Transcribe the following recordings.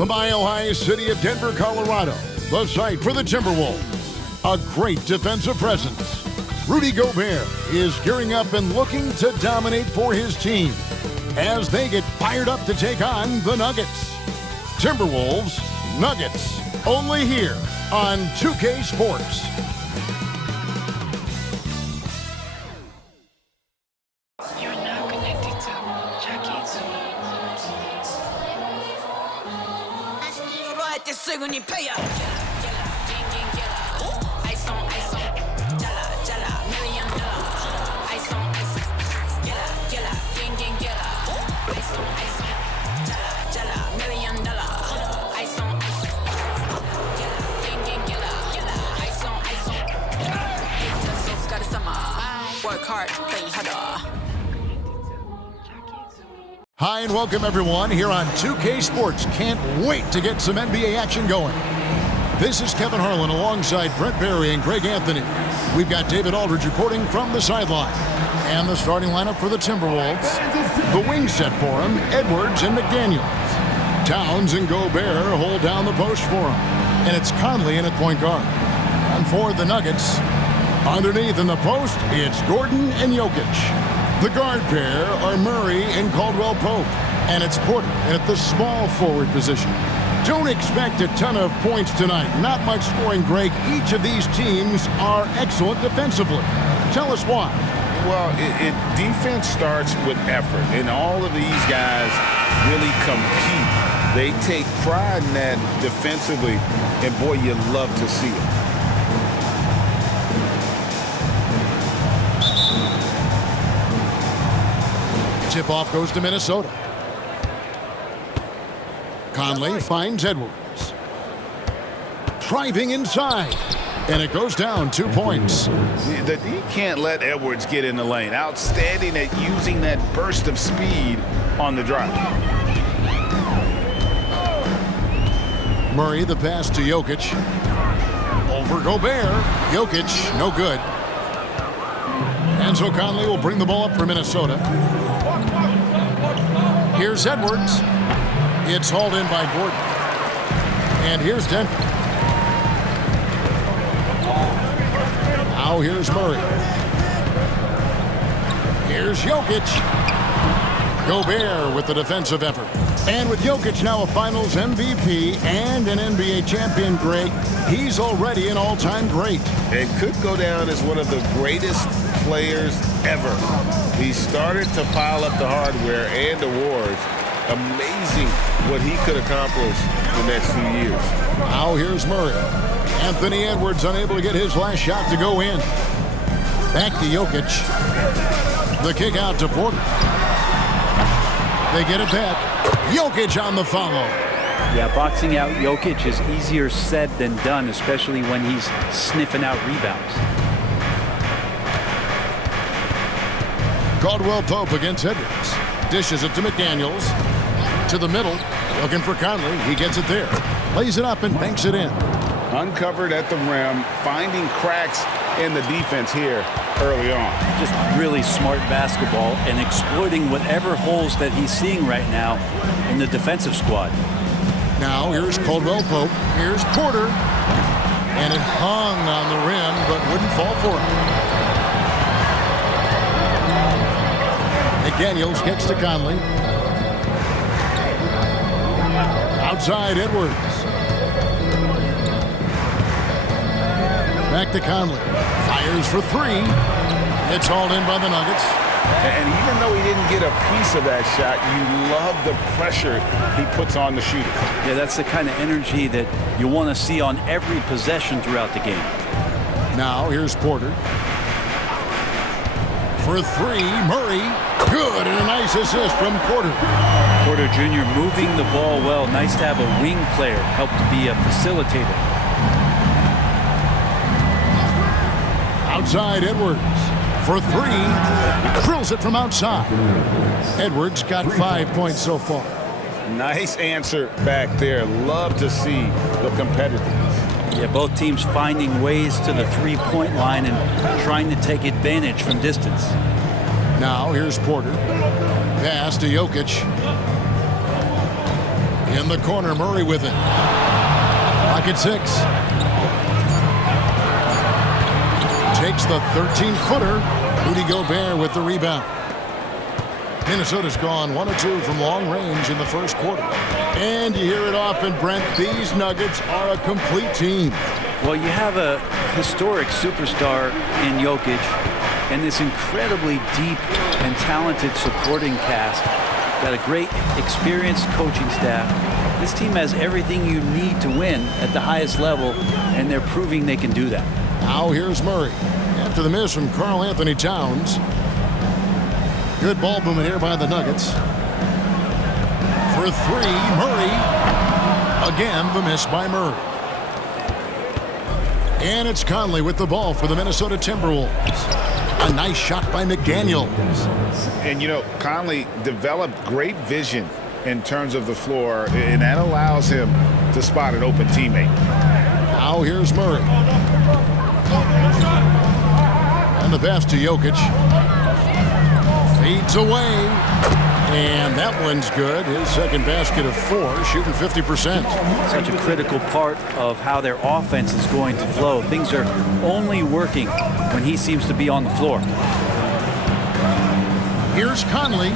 The mile-high city of Denver, Colorado, the site for the Timberwolves. A great defensive presence. Rudy Gobert is gearing up and looking to dominate for his team as they get fired up to take on the Nuggets. Timberwolves, Nuggets, only here on 2K Sports. You're now connected to Jackie Zulu. Work hard, play harder. Hi and welcome everyone here on 2K Sports. Can't wait to get some NBA action going. This is Kevin Harlan alongside Brent Barry and Greg Anthony. We've got David Aldridge reporting from the sideline. And the starting lineup for the Timberwolves. The wings set for him, Edwards and McDaniels. Towns and Gobert hold down the post for him. And it's Conley in at point guard. And for the Nuggets, underneath in the post, it's Gordon and Jokic. The guard pair are Murray and Caldwell Pope. And it's Porter at the small forward position. Don't expect a ton of points tonight. Not much scoring, Greg. Each of these teams are excellent defensively. Tell us why. Well, defense starts with effort, and all of these guys really compete. They take pride in that defensively, and boy, you love to see it. Tip-off goes to Minnesota. Conley finds Edwards. Driving inside. And it goes down 2 points. You can't let Edwards get in the lane. Outstanding at using that burst of speed on the drive. Murray, the pass to Jokic. Over Gobert. Jokic, no good. And so Conley will bring the ball up for Minnesota. Here's Edwards. It's hauled in by Gordon. And here's Denver. Now here's Murray. Here's Jokic. Gobert with the defensive effort. And with Jokic now a Finals MVP and an NBA champion, Greg, he's already an all-time great. It could go down as one of the greatest players ever. He started to pile up the hardware and awards. Amazing what he could accomplish the next few years. Now here's Murray. Anthony Edwards unable to get his last shot to go in. Back to Jokic. The kick out to Porter. They get it back. Jokic on the follow. Yeah, boxing out Jokic is easier said than done, especially when he's sniffing out rebounds. Caldwell Pope against Edwards. Dishes it to McDaniels. To the middle. Looking for Conley. He gets it there. Lays it up and banks it in. Uncovered at the rim, finding cracks in the defense here early on. Just really smart basketball and exploiting whatever holes that he's seeing right now in the defensive squad. Now here's Caldwell Pope. Here's Porter. And it hung on the rim but wouldn't fall for him. McDaniels gets to Conley. Outside Edwards. Back to Conley. Fires for three. It's hauled in by the Nuggets. And even though he didn't get a piece of that shot, you love the pressure he puts on the shooter. Yeah, that's the kind of energy that you want to see on every possession throughout the game. Now here's Porter. For three, Murray. Good, and a nice assist from Porter. Porter Jr. moving the ball well. Nice to have a wing player help to be a facilitator. Outside Edwards. For three. Drills it from outside. Edwards got 5 points so far. Nice answer back there. Love to see the competitiveness. Yeah, both teams finding ways to the three-point line and trying to take advantage from distance. Now here's Porter. Pass to Jokic. In the corner, Murray with it. Pocket 6. Takes the 13-footer. Rudy Gobert with the rebound. Minnesota's gone 1 of 2 from long range in the first quarter. And you hear it often, Brent, these Nuggets are a complete team. Well, you have a historic superstar in Jokic and this incredibly deep and talented supporting cast. Got a great experienced coaching staff. This team has everything you need to win at the highest level, and they're proving they can do that. Now here's Murray. After the miss from Karl Anthony Towns. Good ball movement here by the Nuggets. For 3, Murray. Again, the miss by Murray. And it's Conley with the ball for the Minnesota Timberwolves. A nice shot by McDaniels. And, you know, Conley developed great vision in terms of the floor, and that allows him to spot an open teammate. Now here's Murray. And the pass to Jokic. Feeds away. And that one's good. His second basket of 4, shooting 50%. Such a critical part of how their offense is going to flow. Things are only working when he seems to be on the floor. Here's Conley.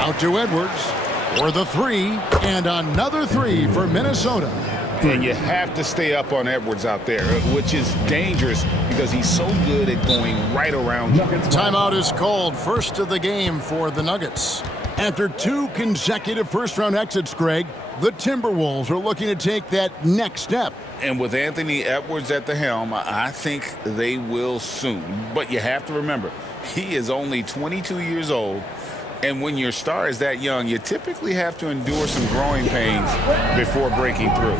Out to Edwards for the 3. And another 3 for Minnesota. And you have to stay up on Edwards out there, which is dangerous because he's so good at going right around you. Timeout is called. First of the game for the Nuggets. After 2 consecutive first-round exits, Greg, the Timberwolves are looking to take that next step. And with Anthony Edwards at the helm, I think they will soon. But you have to remember, he is only 22 years old. And when your star is that young, you typically have to endure some growing pains before breaking through.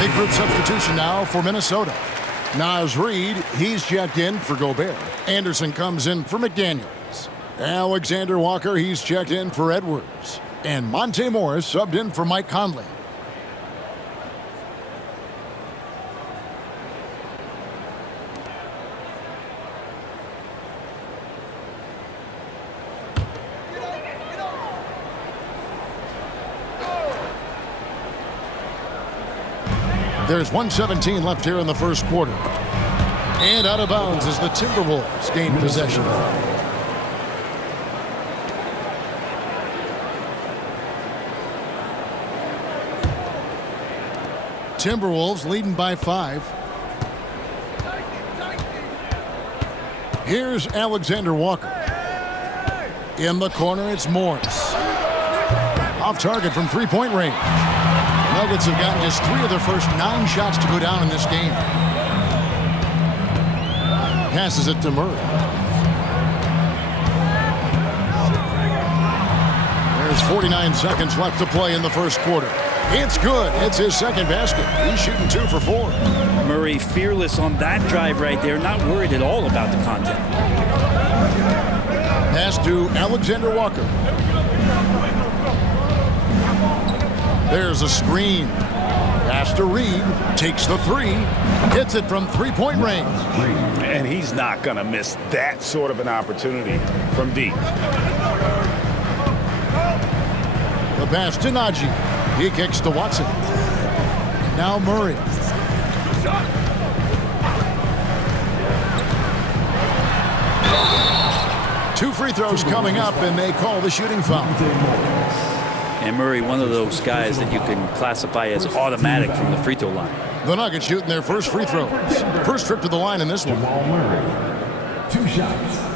Big group substitution now for Minnesota. Naz Reid, he's checked in for Gobert. Anderson comes in for McDaniels. Alexander Walker, he's checked in for Edwards. And Monte Morris subbed in for Mike Conley. There's 1:17 left here in the first quarter. And out of bounds as the Timberwolves gain possession. Timberwolves leading by 5. Here's Alexander Walker. In the corner, it's Morris. Off target from three-point range. Nuggets have gotten just 3 of their first 9 shots to go down in this game. Passes it to Murray. There's 49 seconds left to play in the first quarter. It's good. It's his second basket. He's shooting 2 for 4. Murray fearless on that drive right there, not worried at all about the contact. Pass to Alexander Walker. There's a screen. Pass to Reid. Takes the 3. Hits it from three-point range. And he's not going to miss that sort of an opportunity from deep. The pass to Najee. He kicks to Watson. Now Murray. Two free throws coming up, and they call the shooting foul. And Murray, one of those guys that you can classify as automatic from the free throw line. The Nuggets shooting their first free throws. First trip to the line in this one. Murray, 2 shots.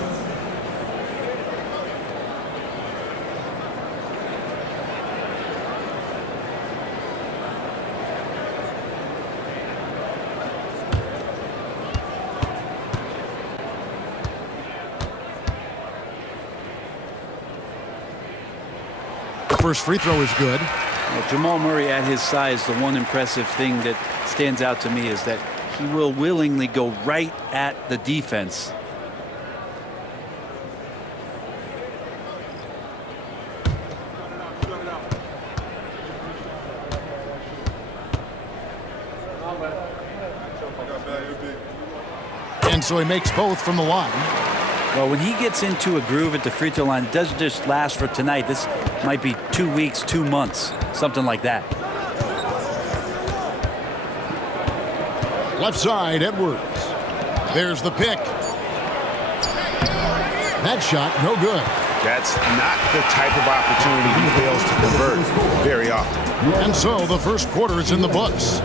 First free throw is good. Well, Jamal Murray at his size, the one impressive thing that stands out to me is that he will willingly go right at the defense. And so he makes both from the line. Well, when he gets into a groove at the free throw line, it doesn't just last for tonight. This might be 2 weeks, 2 months, something like that. Left side, Edwards. There's the pick. That shot, no good. That's not the type of opportunity he fails to convert very often. And so the first quarter is in the books.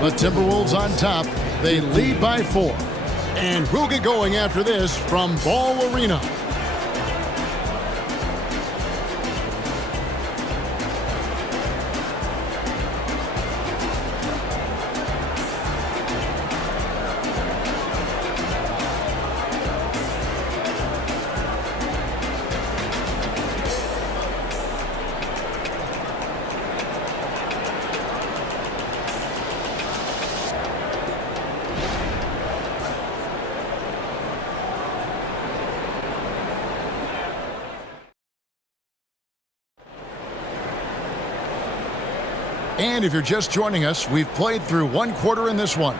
The Timberwolves on top. They lead by 4. And we'll get going after this from Ball Arena. And if you're just joining us, we've played through 1 quarter in this one.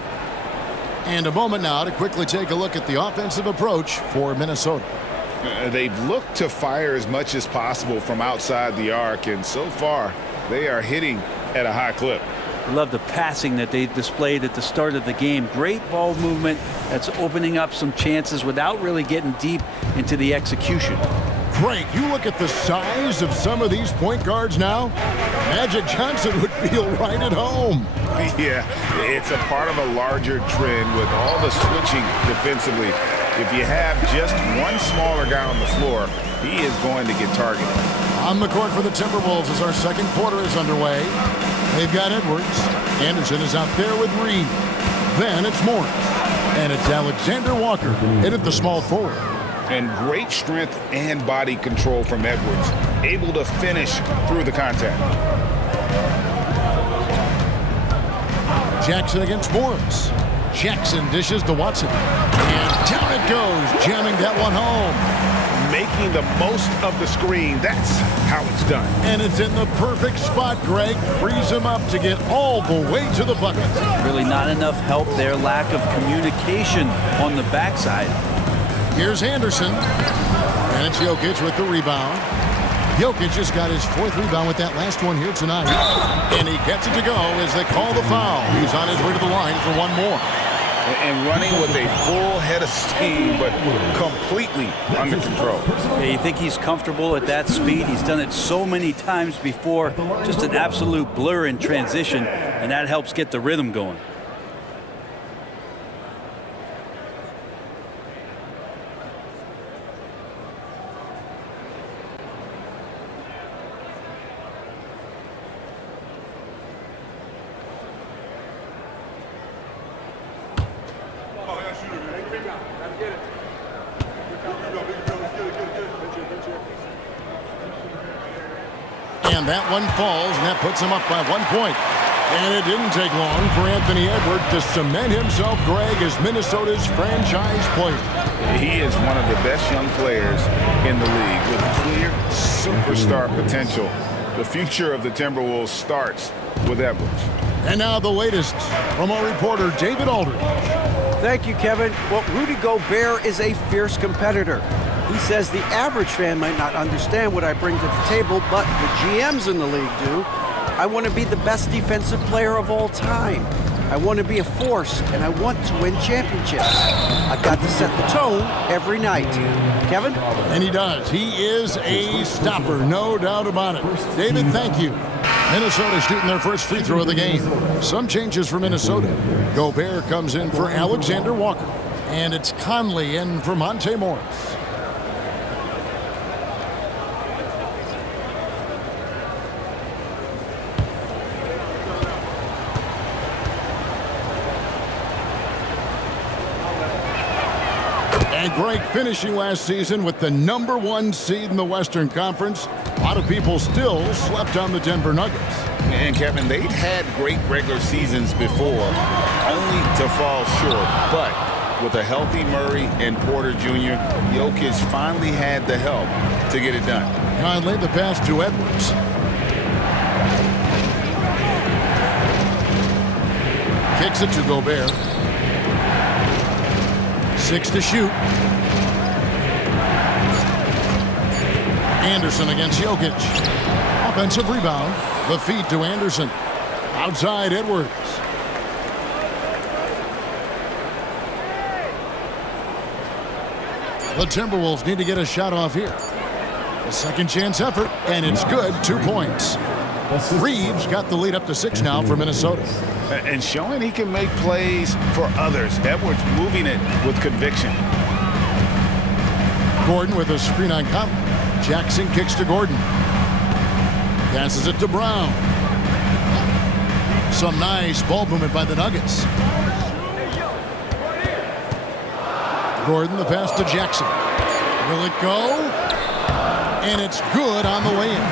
And a moment now to quickly take a look at the offensive approach for Minnesota. They've looked to fire as much as possible from outside the arc, and so far they are hitting at a high clip. I love the passing that they displayed at the start of the game. Great ball movement that's opening up some chances without really getting deep into the execution. Great. You look at the size of some of these point guards now. Magic Johnson would feel right at home. Yeah, it's a part of a larger trend with all the switching defensively. If you have just one smaller guy on the floor, he is going to get targeted. On the court for the Timberwolves as our second quarter is underway. They've got Edwards. Anderson is out there with Reed. Then it's Morris. And it's Alexander Walker in at the small forward. And great strength and body control from Edwards, able to finish through the contact. Jackson against Morris. Jackson dishes to Watson. And down it goes, jamming that one home. Making the most of the screen, that's how it's done. And it's in the perfect spot, Greg. Frees him up to get all the way to the bucket. Really not enough help there, lack of communication on the backside. Here's Anderson, and it's Jokic with the rebound. Jokic just got his 4th rebound with that last one here tonight. And he gets it to go as they call the foul. He's on his way to the line for one more. And running with a full head of steam, but completely under control. Yeah, you think he's comfortable at that speed? He's done it so many times before. Just an absolute blur in transition, and that helps get the rhythm going. And that one falls, and that puts him up by 1 point. And it didn't take long for Anthony Edwards to cement himself, Greg, as Minnesota's franchise player. He is one of the best young players in the league with clear superstar potential. The future of the Timberwolves starts with Edwards. And now the latest from our reporter, David Aldridge. Thank you, Kevin. Well, Rudy Gobert is a fierce competitor. He says the average fan might not understand what I bring to the table, but the GMs in the league do. I want to be the best defensive player of all time. I want to be a force, and I want to win championships. I've got to set the tone every night. Kevin? And he does. He is a stopper, no doubt about it. David, thank you. Minnesota shooting their first free throw of the game. Some changes for Minnesota. Gobert comes in for Alexander Walker. And it's Conley in for Monte Morris. And Greg finishing last season with the #1 seed in the Western Conference. A lot of people still slept on the Denver Nuggets. And Kevin, they'd had great regular seasons before, only to fall short. But with a healthy Murray and Porter Jr., Jokic finally had the help to get it done. Conley, the pass to Edwards. Kicks it to Gobert. 6 to shoot. Anderson against Jokic. Offensive rebound. The feed to Anderson. Outside Edwards. The Timberwolves need to get a shot off here. A second chance effort, and it's good. 2 points. Reeves got the lead up to 6 now for Minnesota. And showing he can make plays for others. Edwards moving it with conviction. Gordon with a screen on Conley. Jackson kicks to Gordon. Passes it to Brown. Some nice ball movement by the Nuggets. Gordon, the pass to Jackson. Will it go? And it's good on the way in.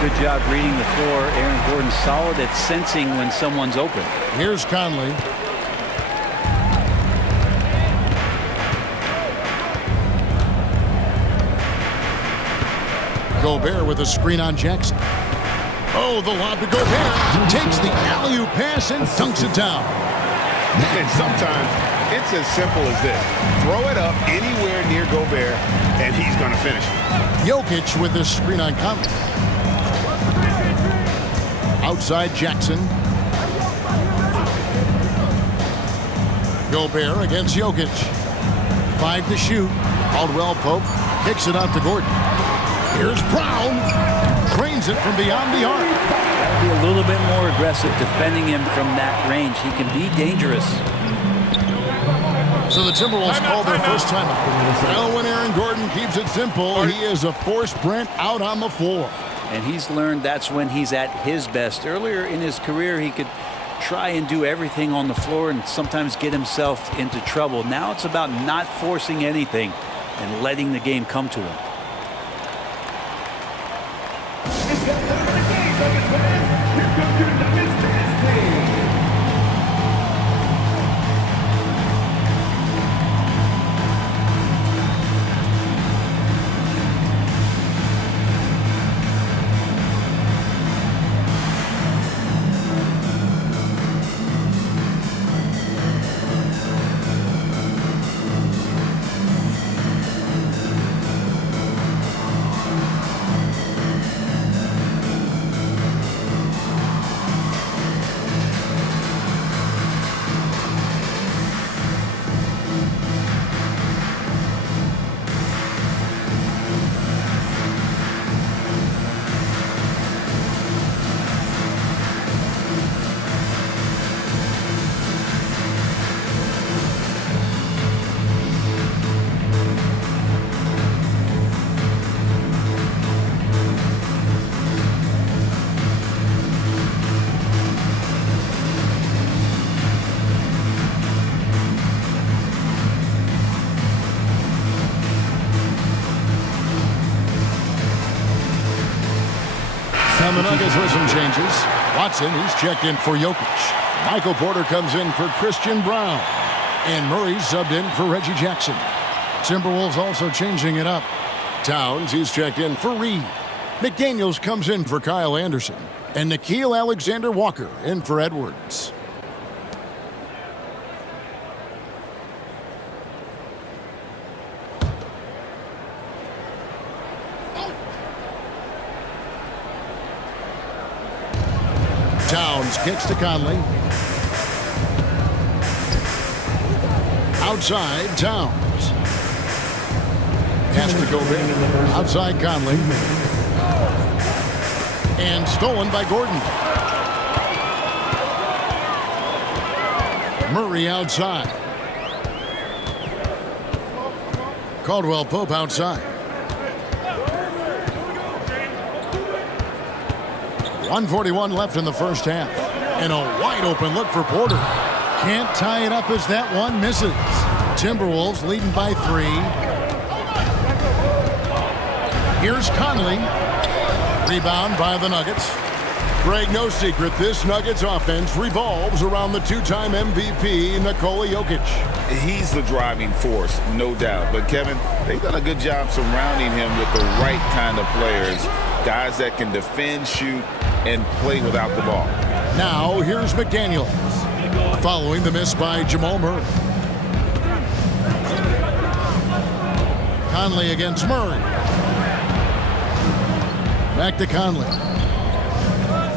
Good job reading the floor. Aaron Gordon solid at sensing when someone's open. Here's Conley. Gobert with a screen on Jackson. Oh, the lob to Gobert. Takes the alley-oop pass and dunks it down. And sometimes it's as simple as this. Throw it up anywhere near Gobert, and he's going to finish it. Jokic with a screen on Conley. Outside Jackson. Gobert against Jokic. 5 to shoot. Caldwell Pope kicks it out to Gordon. Here's Brown. Trains it from beyond the arc. Gotta be a little bit more aggressive defending him from that range. He can be dangerous. So the Timberwolves call their first timeout. Well, when Aaron Gordon keeps it simple, he is a force Brent out on the floor. And he's learned that's when he's at his best. Earlier in his career, he could try and do everything on the floor and sometimes get himself into trouble. Now it's about not forcing anything and letting the game come to him. And the Nuggets with some changes. Watson, he's checked in for Jokic. Michael Porter comes in for Christian Brown. And Murray subbed in for Reggie Jackson. Timberwolves also changing it up. Towns, he's checked in for Reed. McDaniels comes in for Kyle Anderson. And Nickeil Alexander-Walker in for Edwards. Towns kicks to Conley. Outside, Towns. Pass to Gobert. Outside, Conley. And stolen by Gordon. Murray outside. Caldwell Pope outside. 1:41 left in the first half. And a wide open look for Porter. Can't tie it up as that one misses. Timberwolves leading by 3. Here's Conley. Rebound by the Nuggets. Greg, no secret, this Nuggets offense revolves around the two-time MVP, Nikola Jokic. He's the driving force, no doubt. But, Kevin, they've done a good job surrounding him with the right kind of players, guys that can defend, shoot, and play without the ball. Now, here's McDaniels, following the miss by Jamal Murray. Conley against Murray. Back to Conley.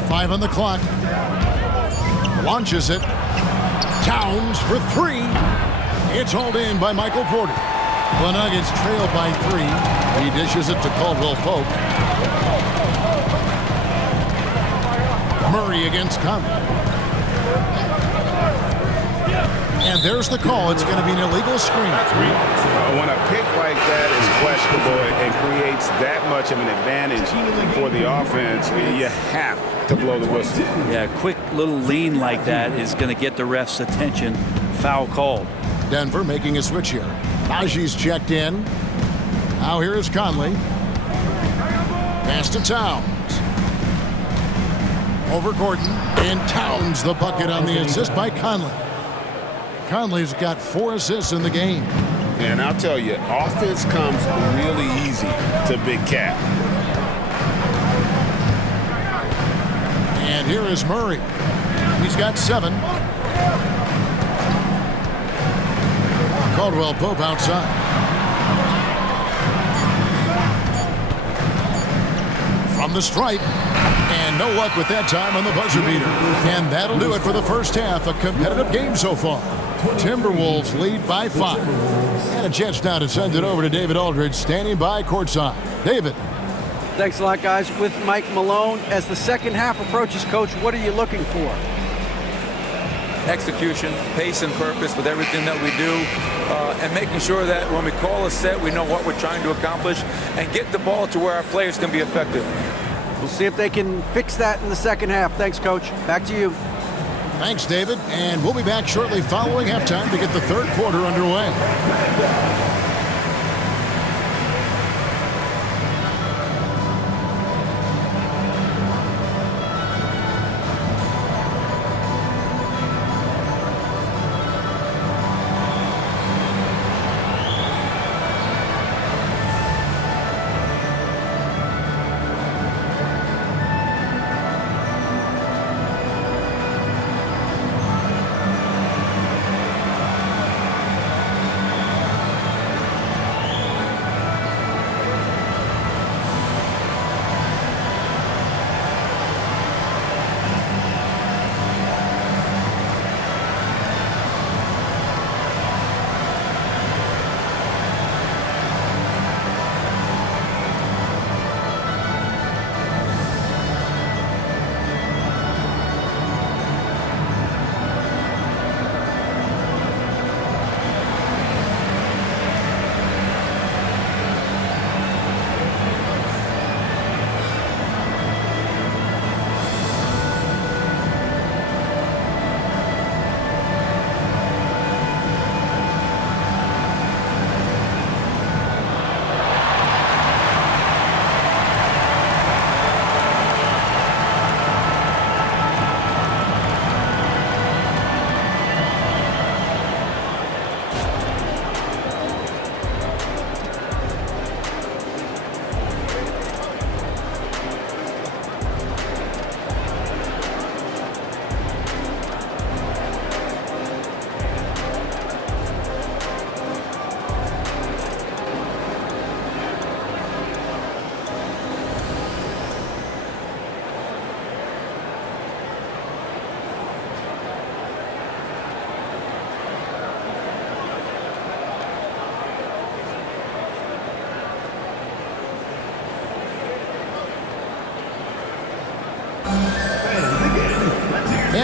5 on the clock. Launches it. Towns for 3. It's hauled in by Michael Porter. The Nuggets trail by 3. He dishes it to Caldwell Pope. Murray against Conley. And there's the call. It's going to be an illegal screen. When a pick like that is questionable and creates that much of an advantage for the offense, you have to blow the whistle. Yeah, a quick little lean like that is going to get the ref's attention. Foul called. Denver making a switch here. Najee's checked in. Now here is Conley. Pass to Towns. Over Gordon. And Towns the bucket on the assist by Conley. Conley's got 4 assists in the game. And I'll tell you, offense comes really easy to Big Cat. And here is Murray. He's got 7. Caldwell Pope outside. From the stripe. And no luck with that time on the buzzer beater. And that'll do it for the first half. A competitive game so far. Timberwolves lead by 5. And a chance now to send it over to David Aldridge, standing by courtside. David. Thanks a lot, guys. With Mike Malone, as the second half approaches, Coach, what are you looking for? Execution, pace and purpose with everything that we do, and making sure that when we call a set, we know what we're trying to accomplish and get the ball to where our players can be effective. We'll see if they can fix that in the second half. Thanks, Coach. Back to you. Thanks, David. And we'll be back shortly following halftime to get the third quarter underway.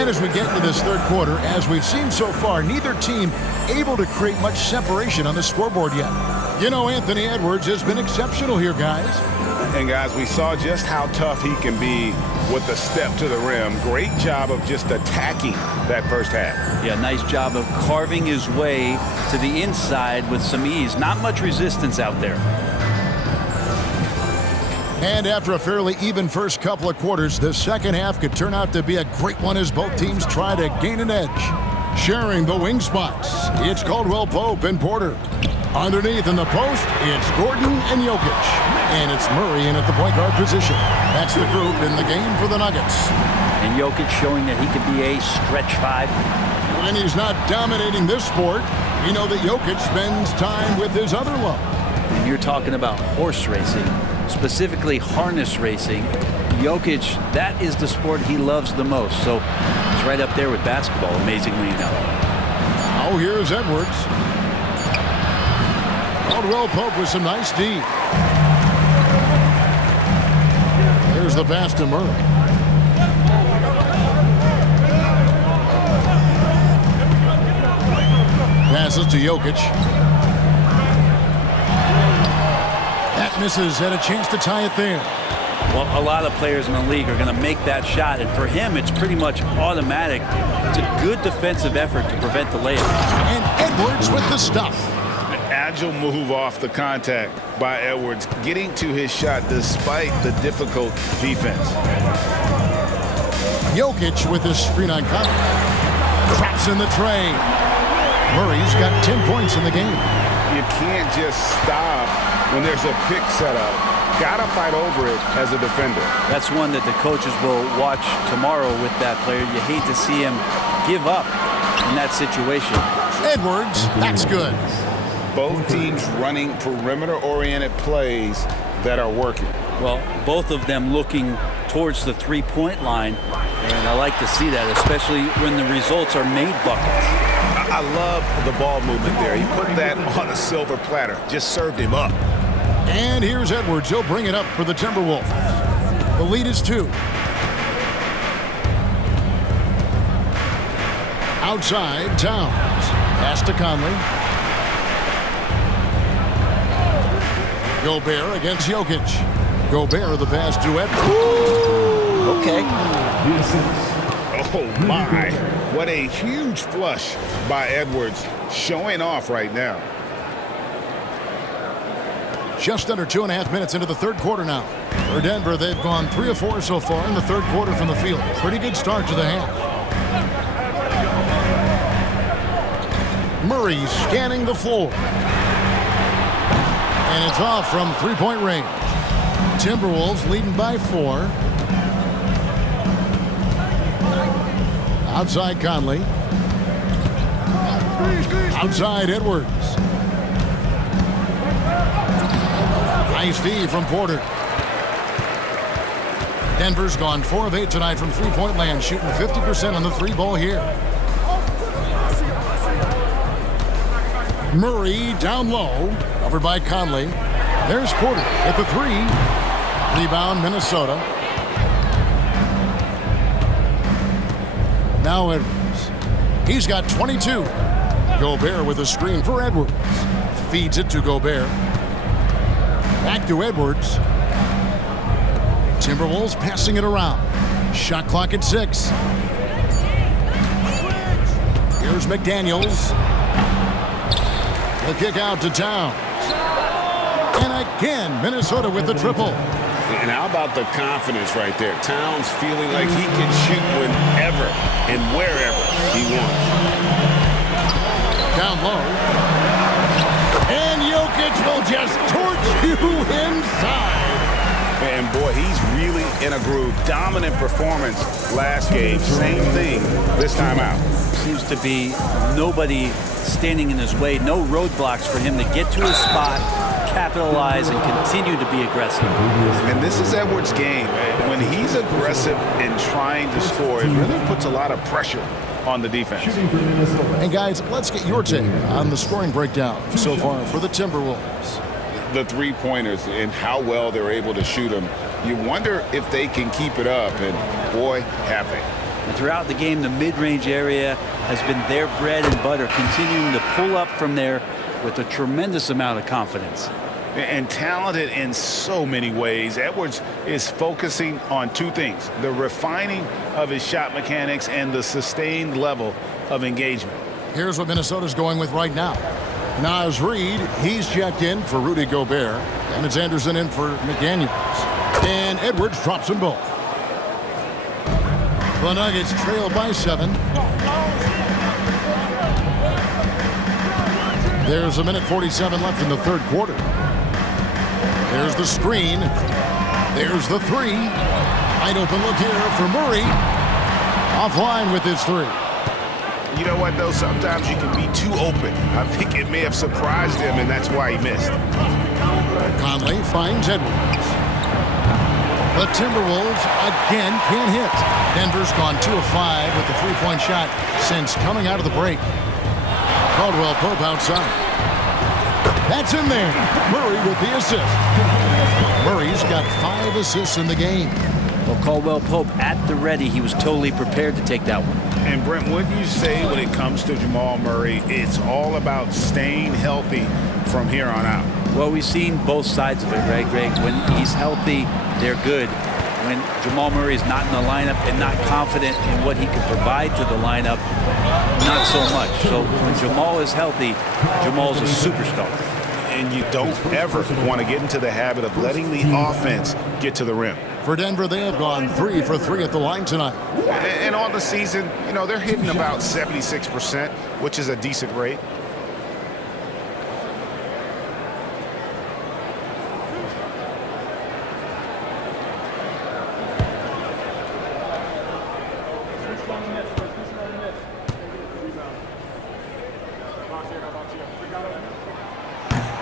And as we get into this third quarter, as we've seen so far, neither team able to create much separation on the scoreboard yet. You know, Anthony Edwards has been exceptional here, guys. And guys, we saw just how tough he can be with the step to the rim. Great job of just attacking that first half. Yeah, nice job of carving his way to the inside with some ease. Not much resistance out there. And after a fairly even first couple of quarters, the second half could turn out to be a great one as both teams try to gain an edge. Sharing the wing spots, it's Caldwell Pope and Porter. Underneath in the post, it's Gordon and Jokic. And it's Murray in at the point guard position. That's the group in the game for the Nuggets. And Jokic showing that he can be a stretch five. When he's not dominating this sport, we know that Jokic spends time with his other love. And you're talking about horse racing, specifically harness racing. Jokic, that is the sport he loves the most. So it's right up there with basketball, amazingly enough. Oh, here's Edwards. Caldwell Pope with some nice D. Here's the pass to Murray. Passes to Jokic. That misses. Had a chance to tie it there. Well, a lot of players in the league are going to make that shot, and for him, it's pretty much automatic. It's a good defensive effort to prevent the layup. And Edwards with the stuff. Agile move off the contact by Edwards, getting to his shot despite the difficult defense. Jokic with his screen on contact. Traps in the tray. Murray's got 10 points in the game. You can't just stop when there's a pick set up. Gotta fight over it as a defender. That's one that the coaches will watch tomorrow with that player. You hate to see him give up in that situation. Edwards, that's good. Both teams running perimeter-oriented plays that are working. Well, both of them looking towards the three-point line, and I like to see that, especially when the results are made buckets. I love the ball movement there. He put that on a silver platter, just served him up. And here's Edwards. He'll bring it up for the Timberwolves. The lead is 2. Outside, Towns. Pass to Conley. Gobert against Jokic. Gobert the pass to Edwards. Okay. Oh, my. What a huge flush by Edwards, showing off right now. Just under 2.5 minutes into the third quarter now. For Denver, they've gone 3 of 4 so far in the third quarter from the field. Pretty good start to the half. Murray scanning the floor. And it's off from three-point range. Timberwolves leading by 4. Outside Conley. Outside Edwards. Nice D from Porter. Denver's gone 4 of 8 tonight from three-point land, shooting 50% on the 3-ball here. Murray down low, covered by Conley. There's Porter at the 3. Rebound, Minnesota. Now Edwards. He's got 22. Gobert with a screen for Edwards. Feeds it to Gobert. Back to Edwards. Timberwolves passing it around. Shot clock at 6. Here's McDaniels. The kick out to Towns. And again, Minnesota with the triple. And how about the confidence right there? Towns feeling like he can shoot whenever and wherever he wants. Down low. And Jokic will just torch you inside. And boy, he's really in a groove. Dominant performance last game. Same thing this time out. Seems to be nobody standing in his way. No roadblocks for him to get to his spot, capitalize, and continue to be aggressive. And this is Edwards' game. When he's aggressive and trying to score, it really puts a lot of pressure on the defense. And guys, let's get your take on the scoring breakdown so far for the Timberwolves. The three-pointers and how well they're able to shoot them. You wonder if they can keep it up, and boy, have they. And throughout the game, the mid-range area has been their bread and butter, continuing to pull up from there with a tremendous amount of confidence. And talented in so many ways. Edwards is focusing on two things: the refining of his shot mechanics and the sustained level of engagement. Here's what Minnesota's going with right now. Naz Reid, he's checked in for Rudy Gobert, and it's Anderson in for McDaniels. And Edwards drops them both. The Nuggets trail by 7. There's a minute 47 left in the third quarter. There's the screen. There's the three. Wide open look here for Murray. Offline with his three. You know what, though? Sometimes you can be too open. I think it may have surprised him, and that's why he missed. Conley finds Edwards. The Timberwolves again can't hit. Denver's gone 2 of 5 with the three-point shot since coming out of the break. Caldwell Pope outside. That's in there. Murray with the assist. Murray's got 5 assists in the game. Well, Caldwell Pope at the ready. He was totally prepared to take that one. And Brent, wouldn't you say when it comes to Jamal Murray, it's all about staying healthy from here on out? Well, we've seen both sides of it, right, Greg? When he's healthy, they're good. When Jamal Murray is not in the lineup and not confident in what he can provide to the lineup, not so much. So when Jamal is healthy, Jamal's a superstar. And you don't ever want to get into the habit of letting the offense get to the rim. For Denver, they have gone 3 for 3 at the line tonight. And on the season, you know, they're hitting about 76%, which is a decent rate.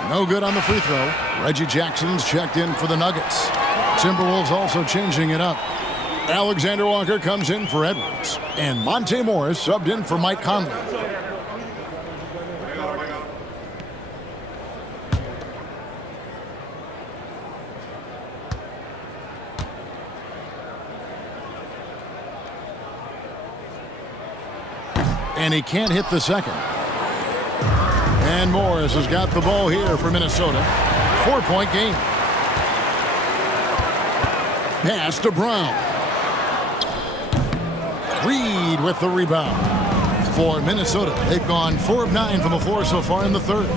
No good on the free throw. Reggie Jackson's checked in for the Nuggets. Timberwolves also changing it up. Alexander Walker comes in for Edwards. And Monte Morris subbed in for Mike Conley. And he can't hit the second. And Morris has got the ball here for Minnesota. 4-point game. Pass to Brown. Reed with the rebound. For Minnesota, they've gone 4 of 9 from the floor so far in the third.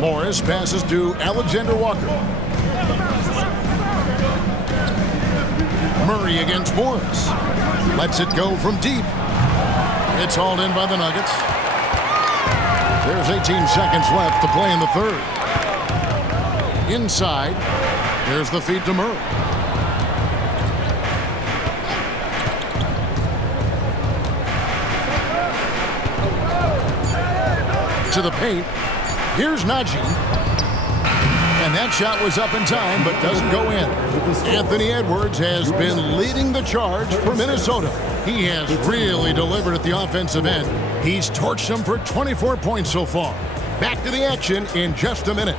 Morris passes to Alexander Walker. Murray against Morris. Lets it go from deep. It's hauled in by the Nuggets. There's 18 seconds left to play in the third. Inside, there's the feed to Murray. To the paint. Here's Najee. And that shot was up in time, but doesn't go in. Anthony Edwards has been leading the charge for Minnesota. He has really delivered at the offensive end. He's torched them for 24 points so far. Back to the action in just a minute.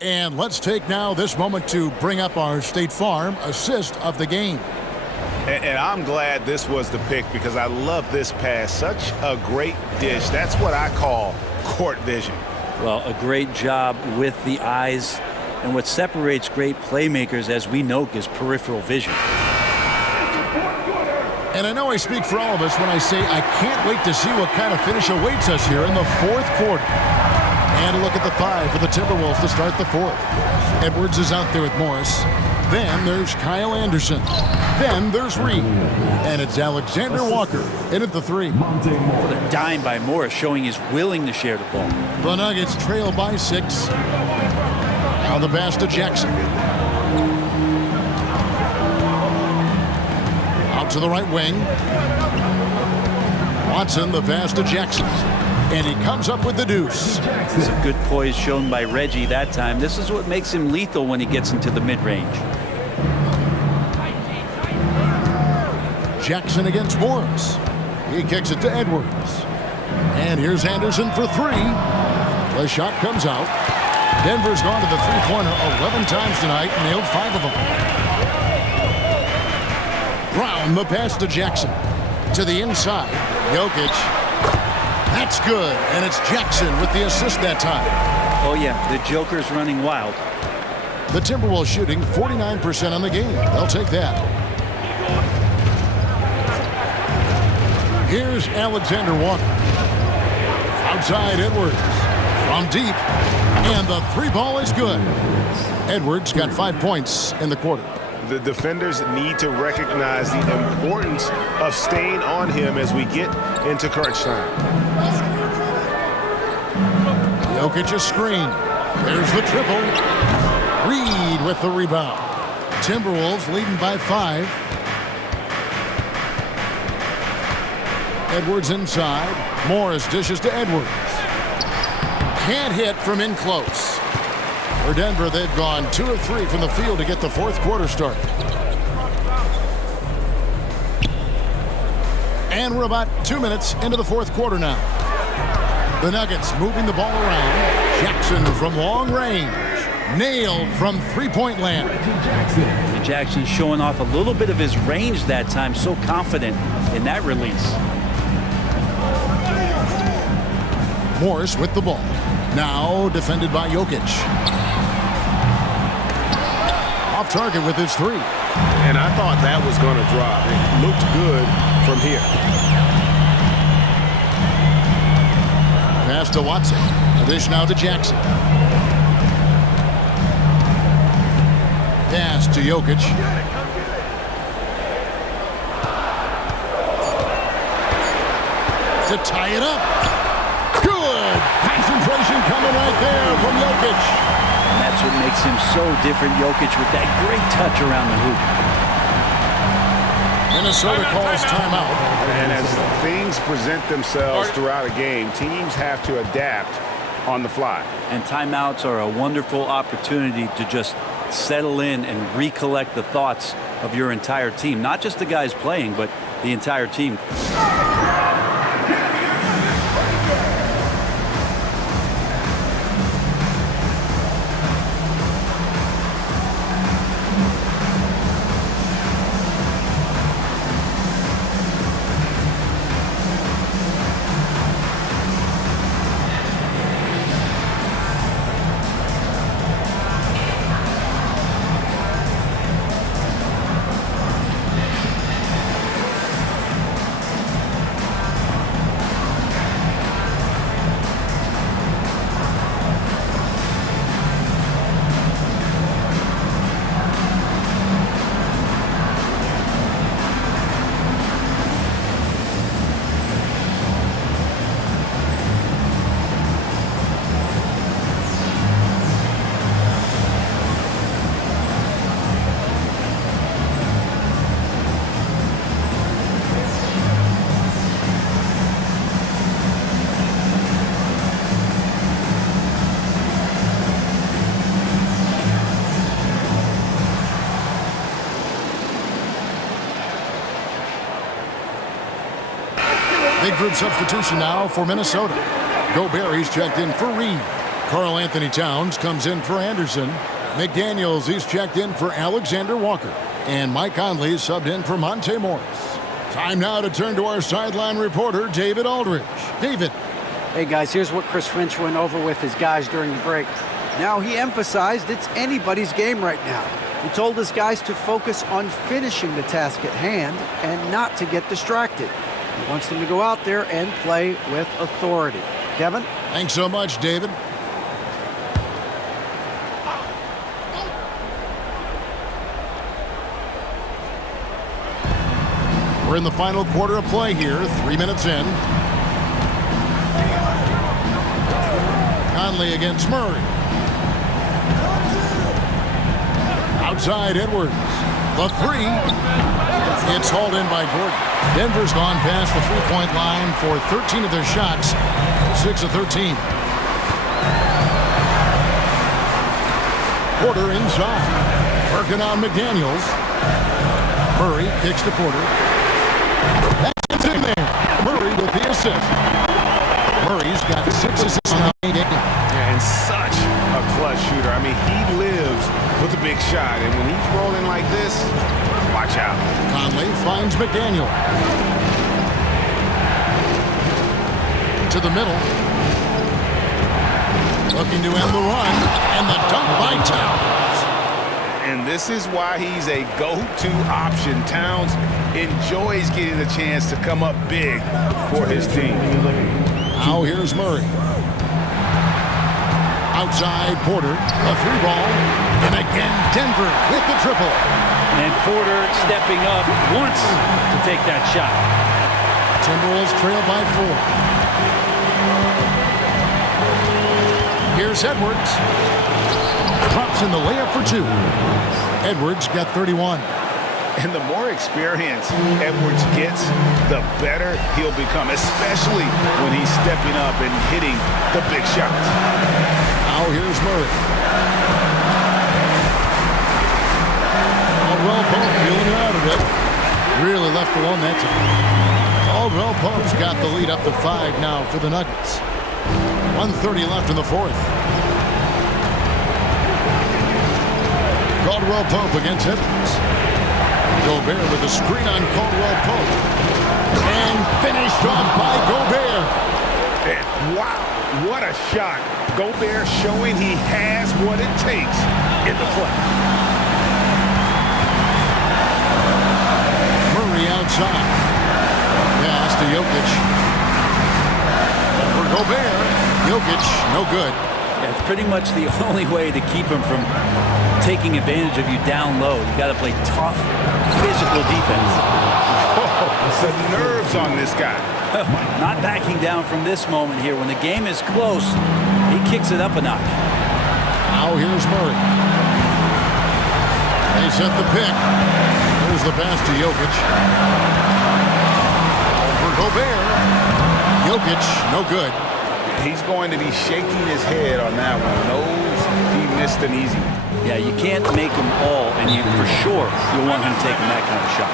And let's take now this moment to bring up our State Farm assist of the game. And I'm glad this was the pick because I love this pass. Such a great dish. That's what I call court vision. Well, a great job with the eyes. And what separates great playmakers, as we know, is peripheral vision. And I know I speak for all of us when I say I can't wait to see what kind of finish awaits us here in the fourth quarter. And a look at the 5 for the Timberwolves to start the fourth. Edwards is out there with Morris. Then there's Kyle Anderson. Then there's Reed. And it's Alexander Walker in at the 3. What a dime by Morris, showing his willing to share the ball. The Nuggets trail by 6. Now the pass to Jackson. Out to the right wing. Watson, the pass to Jackson. And he comes up with the deuce. It's a good poise shown by Reggie that time. This is what makes him lethal when he gets into the mid-range. Jackson against Morris. He kicks it to Edwards. And here's Anderson for three. The shot comes out. Denver's gone to the three-pointer 11 times tonight and nailed 5 of them. Brown, the pass to Jackson. To the inside. Jokic. That's good. And it's Jackson with the assist that time. Oh, yeah. The Joker's running wild. The Timberwolves shooting 49% on the game. They'll take that. Here's Alexander Walker. Outside Edwards. From deep. And the three ball is good. Edwards got 5 points in the quarter. The defenders need to recognize the importance of staying on him as we get into crunch time. Jokic a screen. There's the triple. Reed with the rebound. Timberwolves leading by 5. Edwards inside. Morris dishes to Edwards. Can't hit from in close. For Denver, they've gone 2 of 3 from the field to get the fourth quarter started. And we're about 2 minutes into the fourth quarter now. The Nuggets moving the ball around. Jackson from long range. Nailed from three-point land. And Jackson showing off a little bit of his range that time. So confident in that release. Morris with the ball. Now defended by Jokic. Off target with his three. And I thought that was going to drop. It looked good from here. Pass to Watson. A dish now to Jackson. Pass to Jokic. To tie it up. Good. Concentration coming right there from Jokic. And that's what makes him so different, Jokic, with that great touch around the hoop. Minnesota calls timeout. And as things present themselves throughout a game, teams have to adapt on the fly. And timeouts are a wonderful opportunity to just settle in and recollect the thoughts of your entire team. Not just the guys playing, but the entire team. Big group substitution now for Minnesota. Gobert, he's checked in for Reed. Karl Anthony Towns comes in for Anderson. McDaniels, he's checked in for Alexander Walker. And Mike Conley is subbed in for Monte Morris. Time now to turn to our sideline reporter, David Aldridge. David. Hey, guys, here's what Chris Finch went over with his guys during the break. Now, he emphasized it's anybody's game right now. He told his guys to focus on finishing the task at hand and not to get distracted. He wants them to go out there and play with authority. Kevin? Thanks so much, David. We're in the final quarter of play here, 3 minutes in. Conley against Murray. Outside Edwards. The three. It's hauled in by Gordon. Denver's gone past the three-point line for 13 of their shots, 6 of 13. Porter inside. Working on McDaniels. Murray kicks to Porter. That's in there. Murray with the assist. Murray's got 6 assists on the game. And such a clutch shooter. I mean, he lives with a big shot. And when he's rolling like this, watch out. Conley finds McDaniel. To the middle. Looking to end the run. And the dunk by Towns. And this is why he's a go-to option. Towns enjoys getting the chance to come up big for his team. Now here's Murray. Outside Porter, a three ball, and again Denver with the triple. And Porter stepping up once to take that shot. Timberwolves trail by 4. Here's Edwards. Drops in the layup for 2. Edwards got 31. And the more experience Edwards gets, the better he'll become, especially when he's stepping up and hitting the big shots. Now here's Murray. Caldwell Pope feeling it out a bit. Really left alone that time. Caldwell Pope's got the lead up to 5 now for the Nuggets. 1:30 left in the 4th. Caldwell Pope against Edwards. Gobert with a screen on Caldwell Pope. And finished off by Gobert. And wow, what a shot. Gobert showing he has what it takes in the play. Murray outside. Pass to Jokic. For Gobert. Jokic, no good. That's pretty much the only way to keep him from taking advantage of you down low. You got to play tough, physical defense. Oh, the nerves on this guy. Not backing down from this moment here. When the game is close, he kicks it up a notch. Now here's Murray. They set the pick. Here's the pass to Jokic. For Gobert. Jokic, no good. He's going to be shaking his head on that one. Knows he missed an easy one. Yeah, you can't make them all, and you for sure you want him taking that kind of shot.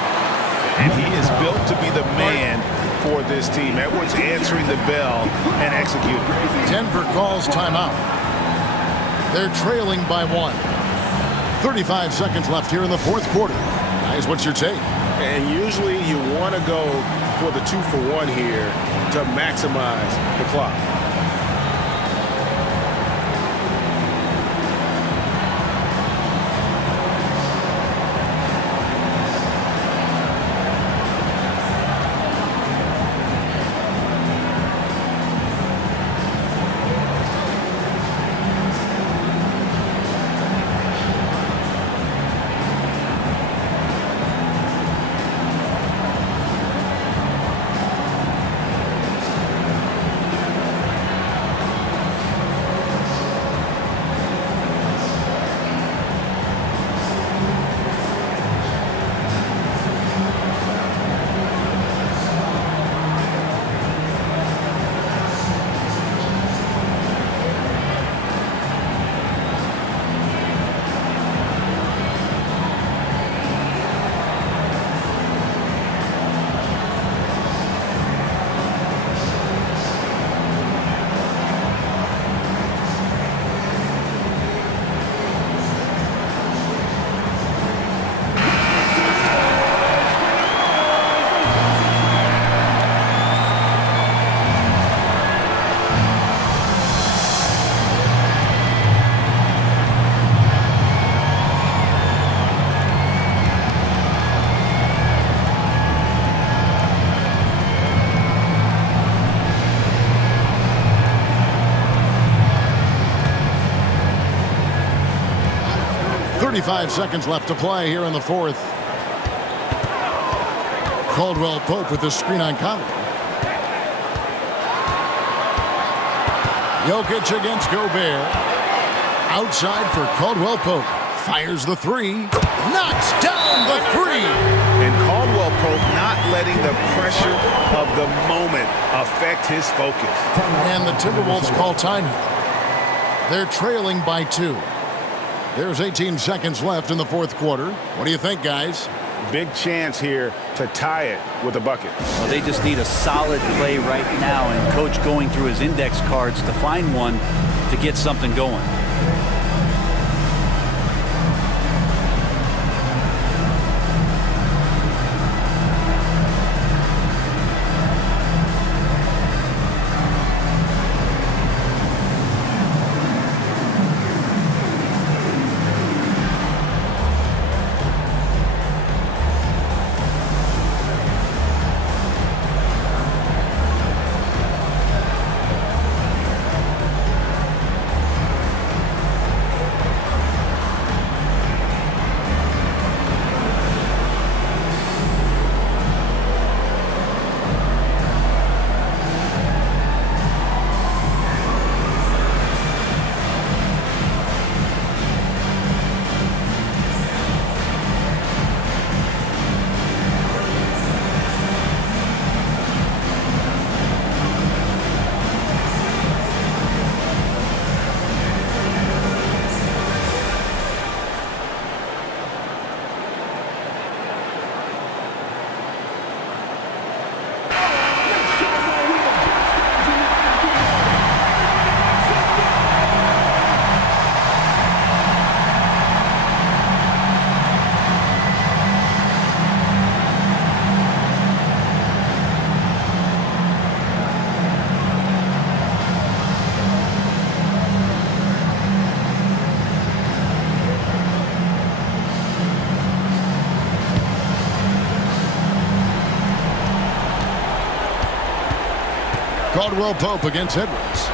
And he is built to be the man for this team. Edwards answering the bell and executing. Denver calls timeout. They're trailing by 1. 35 seconds left here in the 4th quarter. Guys, what's your take? And usually you want to go for the 2-for-1 here to maximize the clock. .35 seconds left to play here in the 4th. Caldwell Pope with the screen on Conley. Jokic against Gobert. Outside for Caldwell Pope. Fires the 3. knocks down the three. And Caldwell Pope not letting the pressure of the moment affect his focus. And the Timberwolves call timeout. They're trailing by 2. There's 18 seconds left in the fourth quarter. What do you think, guys? Big chance here to tie it with a bucket. Well, they just need a solid play right now, and Coach going through his index cards to find one to get something going. Caldwell Pope against Edwards.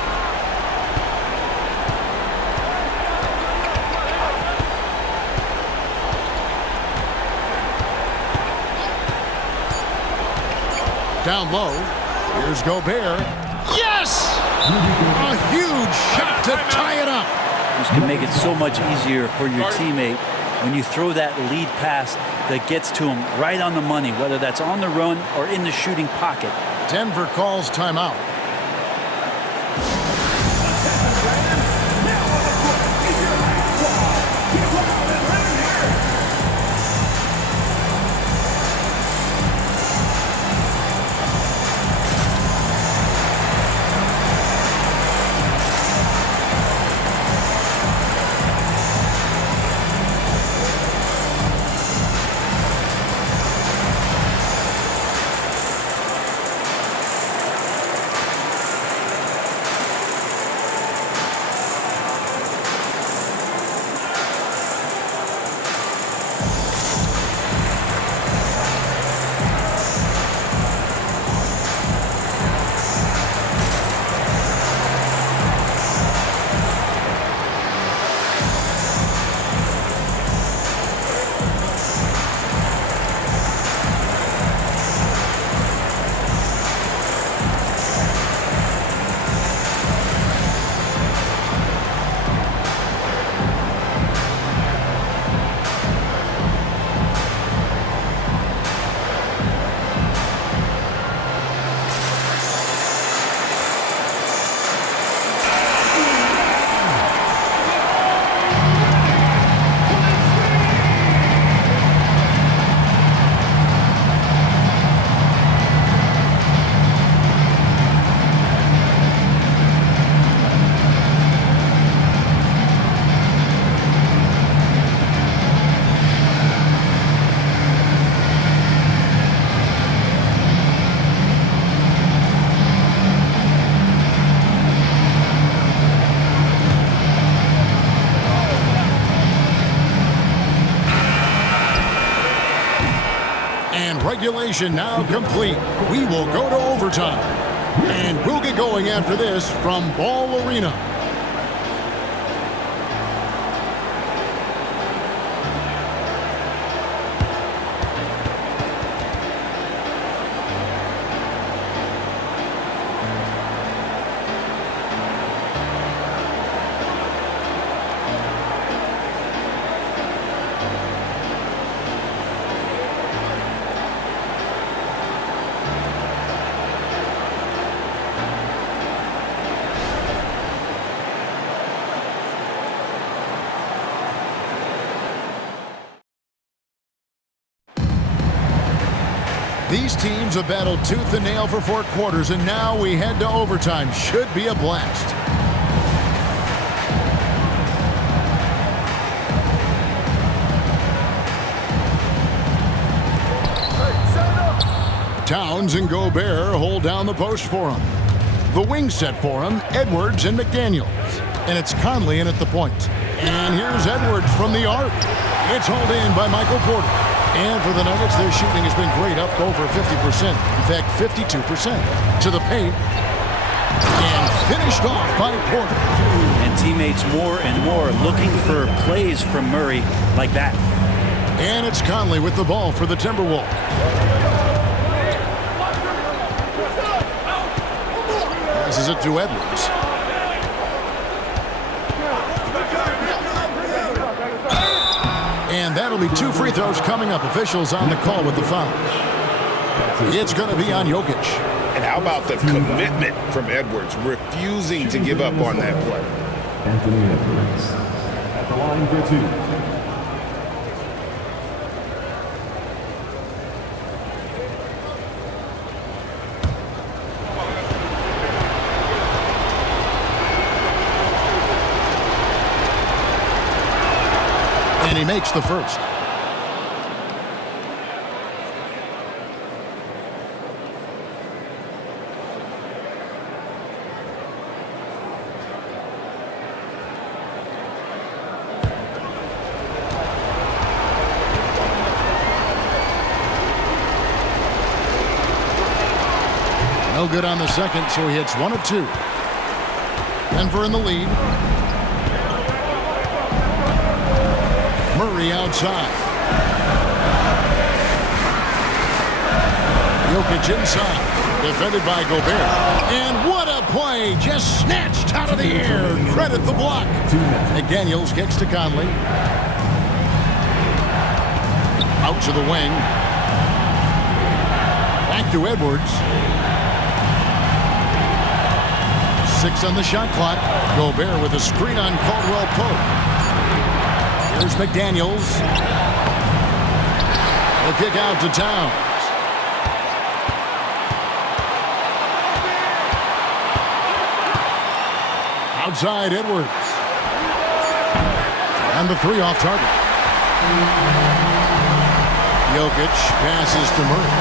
Down low. Here's Gobert. Yes! A huge shot to tie it up. This can make it so much easier for your teammate when you throw that lead pass that gets to him right on the money, whether that's on the run or in the shooting pocket. Denver calls timeout. Regulation now complete. We will go to overtime. And we'll get going after this from Ball Arena. These teams have battled tooth and nail for 4 quarters, and now we head to overtime. Should be a blast. Towns and Gobert hold down the post for him. The wing set for him, Edwards and McDaniels. And it's Conley in at the point. And here's Edwards from the arc. It's hauled in by Michael Porter. And for the Nuggets, their shooting has been great, up over 50%. In fact, 52%. To the paint. And finished off by Porter. And teammates more and more looking for plays from Murray like that. And it's Conley with the ball for the Timberwolves. Passes it to Edwards. And that'll be 2 free throws coming up. Officials on the call with the foul. It's going to be on Jokic. And how about the commitment from Edwards, refusing to give up on that play? Anthony Edwards at the line for 2. And he makes the first. No good on the second, so he hits 1 of 2. Denver in the lead. Murray outside. Jokic inside. Defended by Gobert. And what a play! Just snatched out of the air. Credit the block. McDaniels kicks to Conley. Out to the wing. Back to Edwards. 6 on the shot clock. Gobert with a screen on Caldwell Pope. Here's McDaniels. He'll kick out to Towns. Outside Edwards. And the 3 off target. Jokic passes to Murray.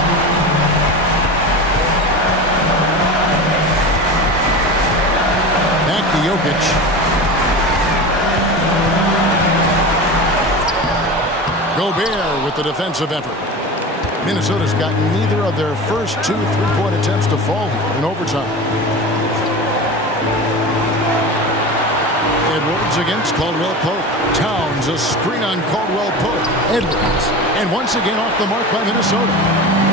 Back to Jokic. Gobert with the defensive effort. Minnesota's gotten neither of their first 2 3-point attempts to fall here in overtime. Edwards against Caldwell Pope. Towns, a screen on Caldwell Pope. Edwards. And once again off the mark by Minnesota.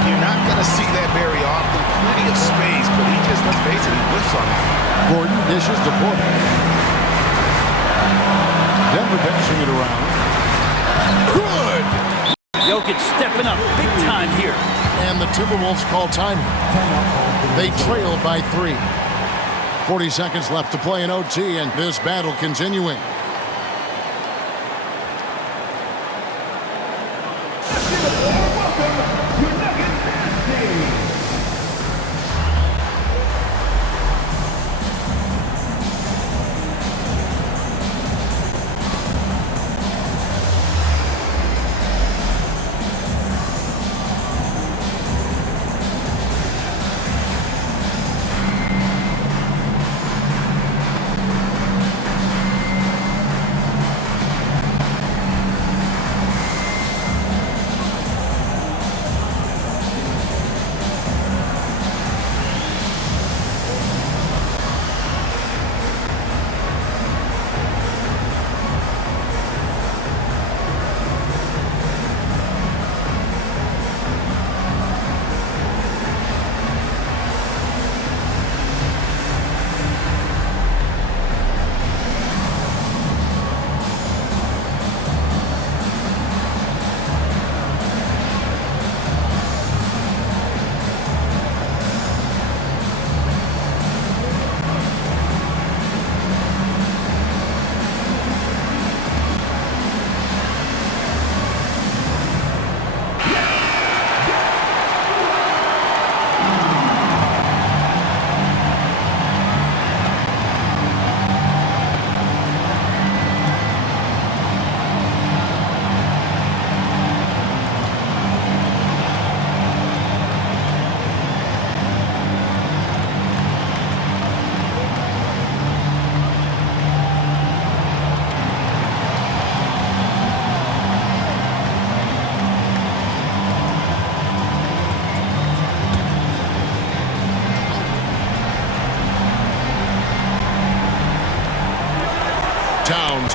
You're not going to see that very often. Plenty of space, but he just, let's face it, he whiffs on it. Gordon dishes to Porter. Denver passing it around. Good! Jokic stepping up big time here. And the Timberwolves call timeout. They trail by 3. 40 seconds left to play in OT, and this battle continuing.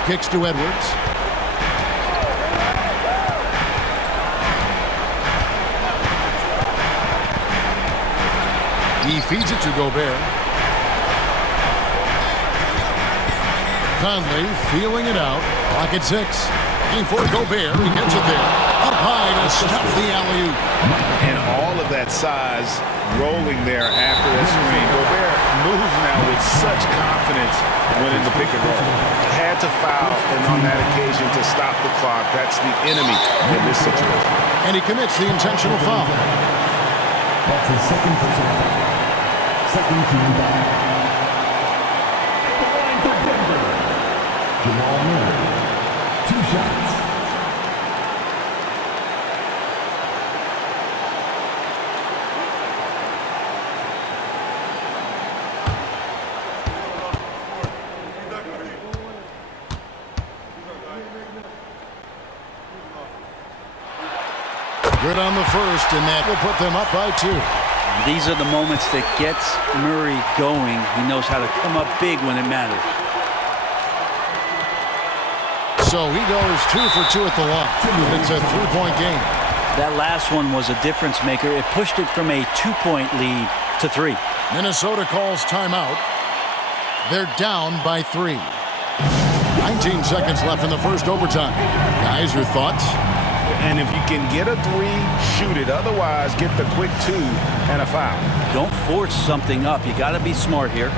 Kicks to Edwards. He feeds it to Gobert. Conley feeling it out. Clock at 6. Looking for Gobert. He gets it there. Up high to stuff the alley-oop. And all of that size rolling there after that screen. Gobert moves now with such confidence when in the pick and roll. Had to foul, and on that occasion to stop the clock. That's the enemy in this situation. And he commits the intentional foul. That's his second personal foul. Second team foul. The line for Denver. Jamal Murray. 2 shots. Good on the first, and that will put them up by 2. These are the moments that gets Murray going. He knows how to come up big when it matters. So he goes 2 for 2 at the line, and it's a 3-point game. That last one was a difference maker. It pushed it from a 2-point lead to 3. Minnesota calls timeout. They're down by 3. 19 seconds left in the first overtime. Guys, your thoughts? And if you can get a 3, shoot it. Otherwise, get the quick 2 and a foul. Don't force something up. You got to be smart here.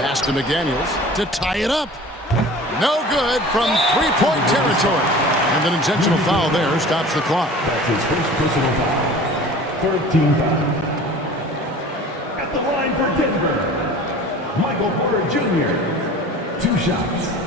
Pass to McDaniels to tie it up. No good from 3-point territory. And an intentional foul there stops the clock. That's his first personal foul. Third team foul. At the line for Denver, Michael Porter Jr. 2 shots.